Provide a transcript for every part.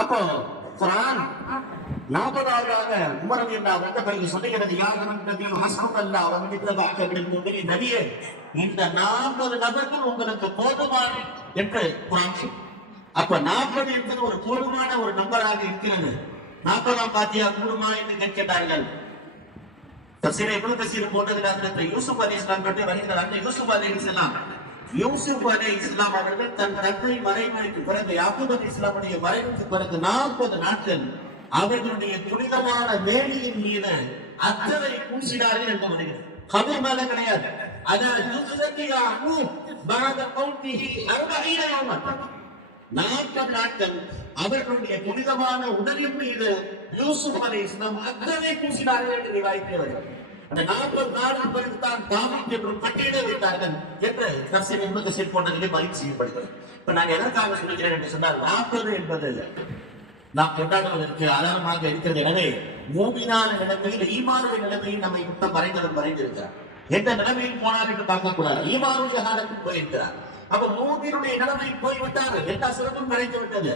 அப்போ குர்ஆன் 40வது உமர் ரலியல்லாஹு அன்ஹு பிறகு சொல்லுகிறது யாரும் நபி ஹஸ்புல் அல்லாஹ் வ நிஅமல் வக்கீல் நபியே இந்த 40 நபர்கள் உங்களுக்கு போதுமான என்று குர்ஆன் சொல்லுது. அப்ப 40 என்பது ஒரு போதுமான ஒரு நம்பராக இருக்கிறது. 40ஆம் பாத்தியா கூடுமா என்று கேட்கிறார்கள். தஃசீர் இப்னு கஸீர் போட்டதில் யூசுப் அலைஹிஸ்ஸலாம் பற்றி வருகிறார். யூசுப் அலைஹிஸ்ஸலாம் அவர்கள் தன் தந்தை மறைவுக்கு பிறகு யாக்கூப் அலைஹிஸ்ஸலாமுடைய மறைவுக்கு பிறகு 40 நாட்கள் அவர்களுடைய புனிதமான வேலியின் மீது அத்தனை பூசினார்கள் என்று வருகிறது. கபர் மேல கிடையாது. அதாவது 40 நாட்கள் அவர்களுடைய புனிதமான உடலின் மீது யூசுப் அலைஹிஸ்ஸலாம் அத்தனை பூசினார்கள் என்று ரிவாயத்தில் வருகிறது. அந்த 40 நாட்கள் பிறகு தான் தாவீத் என்று பட்டியலை வைத்தார்கள் என்று தஃசீர் இப்னு கஸீர் போன்றதிலே பதிவு செய்யப்படுகிறது. இப்ப நான் எதற்காக சொல்கிறேன் என்று சொன்னால் 40 என்பது நாம் கொண்டாடுவதற்கு ஆதாரமாக இருக்கிறது. எனவே மூமினான நிலைமையில் ஈமானுடைய நிலைமையில் நம்மை விட்டு மறைந்திருக்கிறார். எந்த நிலைமையில் போனார் என்று பார்க்க கூடாது. ஈமானுடைய காலத்தில் போயிருக்கிறார். அப்ப மூமினுடைய நிலைமையில் போய்விட்டார். எல்லா சிறப்பும் கிடைத்து விட்டது.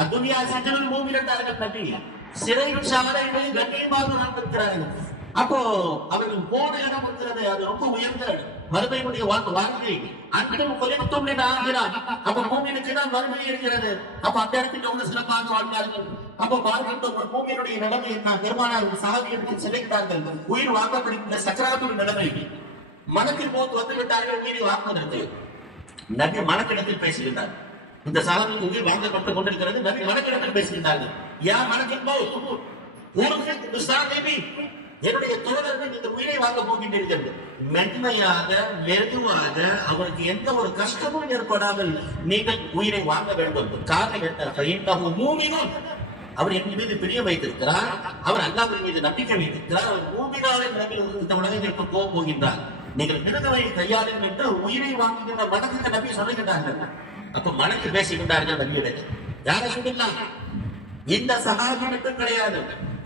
அத்துனியா சஜனுல் மூமின் என்றார்கள் நபி. சிறை சாலைகளில் கண்ணியமாக வாழ்ந்திருக்கிறார்கள். அப்போ அவர்கள் போன இடம் இருக்கிறது. அது ரொம்ப உயர்ந்த மறுமையுடைய வாழ்க்கை. அன்பிலும் கொலைத்தும் ஆகிறார். அப்ப மூமினுக்கு தான் மறுமை இருக்கிறது. அப்ப அந்த இடத்துக்கு அவங்க சிறப்பாக வாழ்ந்தார்கள். அப்ப பார்க்கின்ற ஒரு மூமியினுடைய நிலைமை என்ன? பெருமானார் சஹாபியர்கள் சிலைத்தார்கள். உயிர் வாங்கப்படுகின்ற சக்கராத்துடைய நிலைமை. மனத்தில் போது வந்து விட்டார்கள் உயிரை வாங்குவதற்கு. நபி மனக்கிடத்தில் பேசுகின்றார். இந்த சஹாபிக்கு உயிர் வாங்கப்பட்டுக் கொண்டிருக்கிறது. நபி மனக்கிடத்தில் பேசுகின்றார்கள். யார் மனக்கில் என்னுடைய தோழர்கள் இந்த உயிரை வாங்க போகின்றீர்கள். மென்மையாக மெதுவாக அவருக்கு எந்த ஒரு கஷ்டமும் ஏற்படாமல் நீங்கள் உயிரை வாங்க வேண்டும். காரணம் என்ன? மூமினும் அவர் என் மீது பிரிய வைத்திருக்கிறார். அவர் அல்லாஹ்வின் மீது நம்பிக்கை வைத்திருக்கிறார். அவர் மூமினாவை இந்த உலகத்திற்கு போக போகின்றார். நீங்கள் மிருகவை கையாளுங்கள் என்று உயிரை வாங்குகின்ற மனதிற்கு நபி சொல்லுகின்றார்கள். அப்ப மனக்கு பேசுகின்றார்கள் நபியிடம். யாரை சொல்லலாம்? இந்த சஹாபி மட்டும் கிடையாது,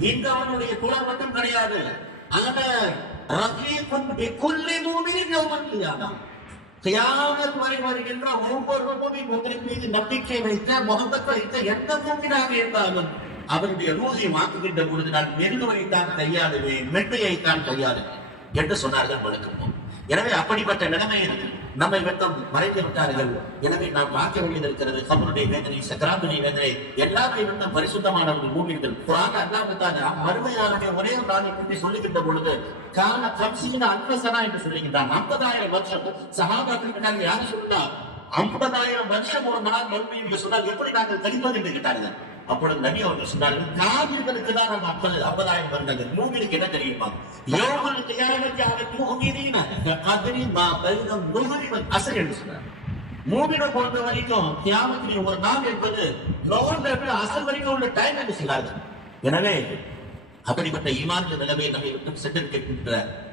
இந்த அவனுடைய குலம் மட்டும் கிடையாது. கியாமத் வரை வருகின்ற ஒவ்வொரு மூமின் மீது நம்பிக்கை வைத்த முகமது வைத்த எந்த மூமினாக இருந்தாலும் அவருடைய ரூஹை மாற்றுகின்ற பொழுது நான் மெருகுவைத்தான் கையாளுவேன், மென்மையைத்தான் கையாளுவேன் என்று சொன்னார்கள் வழக்கம். எனவே அப்படிப்பட்ட நிலைமையில் நம்மை மட்டும் மறைத்து விட்டார்கள். எனவே நாம் பார்க்க வேண்டியது இருக்கிறது. கபருடைய வேதனை, சக்கராத்துடைய வேதனை எல்லாமே வந்து பரிசுத்தமானவர்கள் மூமின்கள். குர்ஆன் அல்லாஹ் மறுமையாளருடைய ஒரே ஒரு நாளை பற்றி சொல்லுகின்ற பொழுது கான கம்சீன அன்வசனா என்று சொல்லுகின்றான். 50,000 வருஷம். சஹாபாக்கள் யாரு சொன்னா 50,000 வருஷம் ஒரு நாள் மறுமை என்று சொன்னால் எப்படி நாங்கள் கழிப்பது என்று கேட்டார்கள். அப்பொழுது நபி அவர்கள் சொன்னார்கள், காவிர்களுக்கு தான் நம்ம 50,000 வருடங்கள். மூமினுக்கு என்ன தெரியுமா? யோகல் கியாமத்தி அலல் முஃமினீன கத்ரி மா பைன ظுஹரி வல் அஸ்ர் என்று சொன்னார். மூமினை பொறுத்த வரைக்கும் கியாமத்திலே ஒரு நாள் என்பது லோஹர் இருந்து அஸ்ர் வரைக்கும் உள்ள டைம் என்று சொன்னார்கள். எனவே அப்படிப்பட்ட ஈமான் நிலைமையை நம்மை விட்டு சென்றிருக்கின்ற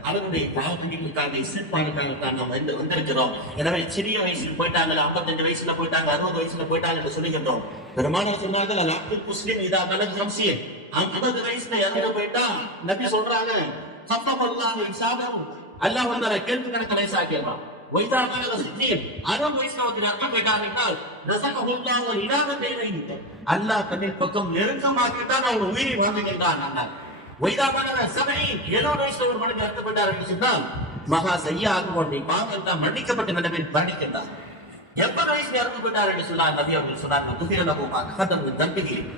அவருடைய பாவங்களுக்காக இசைப்பாடுகளுக்காக நாம் வந்திருக்கிறோம். எனவே சிறிய வயசுல போயிட்டாங்க, 55 வயசுல போயிட்டாங்க, 60 வயசுல போயிட்டாங்க என்று சொல்லுகின்றோம். பெருமானார் சொன்னார்கள், அல்லாஹ்வுல் முஸ்லிம் இதா பலக 50 வயசுல இறந்து போயிட்டா நபி சொல்றாங்க, கஃபல்லாஹு இசாபஹு அல்லாஹ் வந்தால கேள்வி கணக்கு லேசாக்கிடுவான். வைதா பலக 60 வயசுல வந்து இறந்து போயிட்டாங்கன்னா ரஸகஹுல்லாஹு இலாஹத்தைனை அல்லாஹ் தன்னின் பக்கம் நெருக்கமாக்கித்தான் அவர் உயிரை வாங்குகின்றான். வைதா பலக 70 வயசுல ஒரு மனிதர் இறந்து போயிட்டார் என்று சொன்னால் மகா செய்யா ஆகுவோடைய பாவங்கள் தான் மன்னிக்கப்பட்ட நிலைமையில் மரணிக்கின்றார். 80 வயசுல இறந்து போயிட்டார் என்று சொன்னார் நபி அவர்கள் சொன்னார்கள்,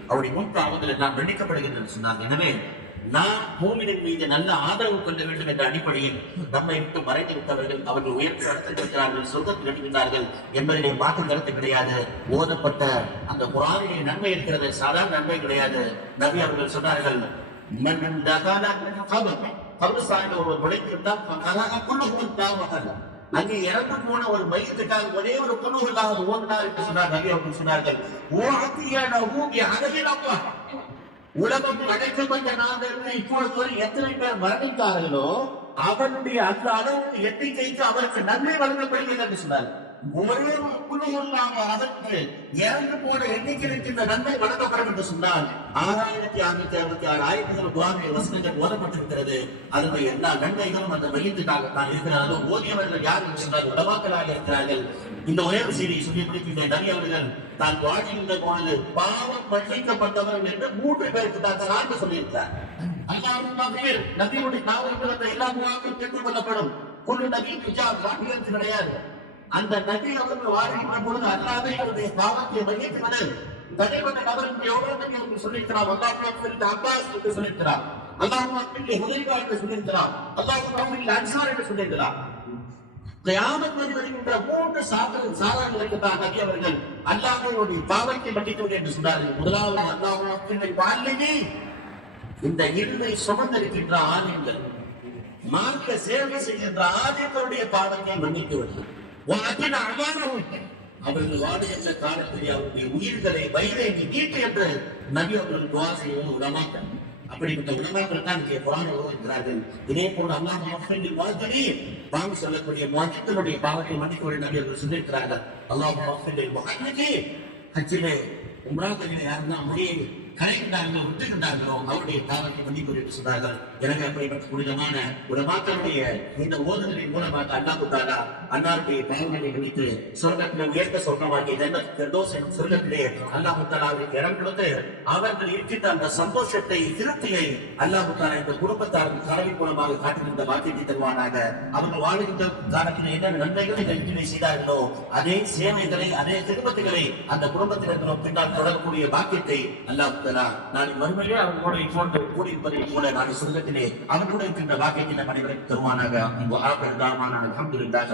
அவருடைய முன்பாவங்கள் நாம் மன்னிக்கப்படுகின்றன சொன்னார்கள். எனவே நாம் மூமினின் மீது நல்ல ஆதரவு கொள்ள வேண்டும் என்ற அடிப்படையில் நம்மை விட்டு மறைந்து விட்டவர்கள் அவர்கள் உயர்ந்து நடத்திருக்கிறார்கள், சொர்க்கத்தில் எடுக்கின்றார்கள் என்பதிலே மாற்று கருத்து கிடையாது. ஓதப்பட்ட அந்த குர்ஆனிலே நன்மை இருக்கிறது, சாதாரண நன்மை கிடையாது. நபி அவர்கள் சொன்னார்கள், ஒருவர் நுழைந்துவிட்டால் அங்கே இறந்து போன ஒரு மையத்துக்காக ஒரே ஒரு குழுவுக்காக ஓடினார் என்று சொன்னார் நபி அவர்கள் சொன்னார்கள். உலகம் அடைக்கப்பட்ட நாளிலிருந்து இப்பொழுது வரை எத்தனை பேர் மரணித்தார்களோ அவனுடைய அந்த அளவு எண்ணிக்கைக்கு அவருக்கு நன்மை வழங்கப்படுகிறது என்று சொன்னார். ஒரே ஒரு குழு அதற்கு இறந்து போன எண்ணிக்கைக்கு இந்த நன்மை வழங்கப்படும் என்று சொன்னால் 6666 ஆயிரங்கள் குர்ஆனில் வசனங்கள் ஓதப்பட்டிருக்கிறது. அதனுடைய எல்லா நன்மைகளும் அந்த மையத்துக்காகத்தான் இருக்கிறார்கள். ஓதியவர்கள் யார் என்று சொன்னால் உலமாக்களாக இருக்கிறார்கள். இந்த ஒரே செய்தியை சொல்லி முடிக்கின்ற நபி அவர்கள் தான் வாழ்கின்ற பொழுது பாவம் மன்னிக்கப்பட்டவர்கள் என்று 3 பேருக்கு தான் சான்று சொல்லியிருக்கிறார். அல்லாஹ்வுடைய நபியுடைய நாவலுக்கு வந்த எல்லா துஆக்களும் ஏற்றுக்கொள்ளப்படும். குல்லு நபி இஜாப் வாக்கியத்து கிடையாது. அந்த நபி அவர்கள் வாழ்கின்ற பொழுது அல்லாஹ்வே அவருடைய பாவத்தை மன்னிக்கிறது. தனிப்பட்ட நபருக்கு எவ்வளவு நபி சொல்லியிருக்கிறார். அல்லாஹ் அப்பாஸ் என்று சொல்லியிருக்கிறார். அல்லாஹ் ஹுதைபா என்று சொல்லியிருக்கிறார். அல்லாஹ் அன்சார் என்று சொல்லியிருக்கிறார். கியாமத் வருகின்ற 3 சாதனைகளுக்கு தான் நபி அவர்கள் அல்லாஹ்வுடைய பாவத்தை மன்னித்தவர் என்று சொன்னார்கள். முதலாவது அல்லாஹ்வுடைய வாழ்க்கையை இந்த இருளை சுமந்திருக்கின்ற ஆலயங்கள், மார்க்க சேவை செய்கின்ற ஆலயங்களுடைய பாவத்தை மன்னித்தவர். அவர்கள் வாடுகின்ற காலத்தில் அவருடைய உயிர்களை வயிறை நீட்டு என்று நபி அவர்கள் துஆ செய்வது உலமாக்கள். அப்படிப்பட்ட உலமாக்கள் தான் இங்கே குர்ஆனை ஓதுகிறார்கள். இதே போல அல்லாஹ் மஃபில் வாஜிரீன் பாவம் சொல்லக்கூடிய முஅஜ்ஜினுடைய பாவத்தை மன்னிக்கக்கூடிய நபி அவர்கள் சொல்லியிருக்கிறார்கள். அல்லாஹ் மஃபில் முஹஜ்ஜின் ஹஜ்ஜிலே உம்ராக்களிலே யாரெல்லாம் அப்படியே கலைகின்றார்களோ விட்டுகின்றார்களோ அவருடைய பாவத்தை மன்னிப்பு என்று சொன்னார்கள். எனவே அப்படிப்பட்ட புனிதமான உலமாக்களுடைய இந்த ஓதுதலின் மூலமாக அல்லாஹ் தஆலா அன்னாருடைய பாவங்களை மன்னித்து சொர்க்கத்திலே உயர்ந்த சொர்க்கமாகிய ஜன்னத் ஃபிர்தௌஸ் எனும் சொர்க்கத்திலே அல்லாஹ் தஆலா அவருக்கு இடம் கொடுத்து அவர்கள் இருக்கின்ற அந்த சந்தோஷத்தை திருப்தியை அல்லாஹ் தஆலா இந்த குடும்பத்தாருக்கு கனவின் மூலமாக காட்டுகின்ற வாக்கியத்தை தருவானாக. அவர்கள் வாழ்கின்ற காலத்தில் என்ன நன்மைகளை நன்மை செய்தார்களோ அதே சேவைகளை அதே திருப்பத்துகளை அந்த குடும்பத்தினர்களும் பின்னால் தொடரக்கூடிய வாக்கியத்தை அல்லாஹ் தஆலா நான் மறுமையிலே அவர்களோடு இப்போது கூடியிருப்பதை போல நான் சொர்க்கத்திலே அவர்களோடு இருக்கின்ற வாக்கியத்தை நம் அனைவருக்கும் தருவானாக. அல்ஹம்துலில்லாஹ்.